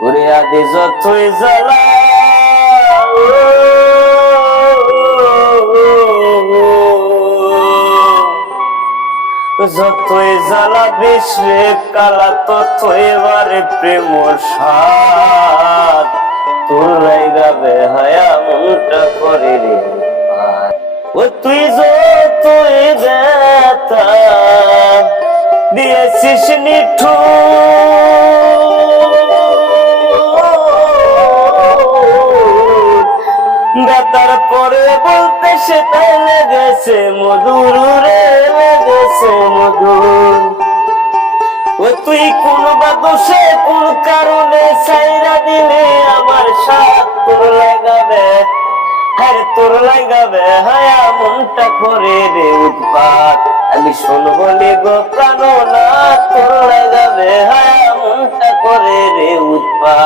ওরে আদে যতই জ্বালা যতই জ্বালা বিষে কালা ততই বারে প্রেম সাত তোর লাইগাবে হায়া মনটা করে রে ও তুই যতই ব্যথা দিয়েছিস নিঠু ব্যথার পরে বলতে সেটাই লেগেছে মধুর রে লেগেছে মধুর ও তুই কোন বা দোষে কোন কারণে ছাইরা দিলে আমার সাথ তোর লাগাবে আরে তোর লাগাবে হায়া মনটা করে রে উৎপাত আমি শুনবো গো প্রাণ না তোর লাগাবে হায়া মনটা করে রে উৎপাত।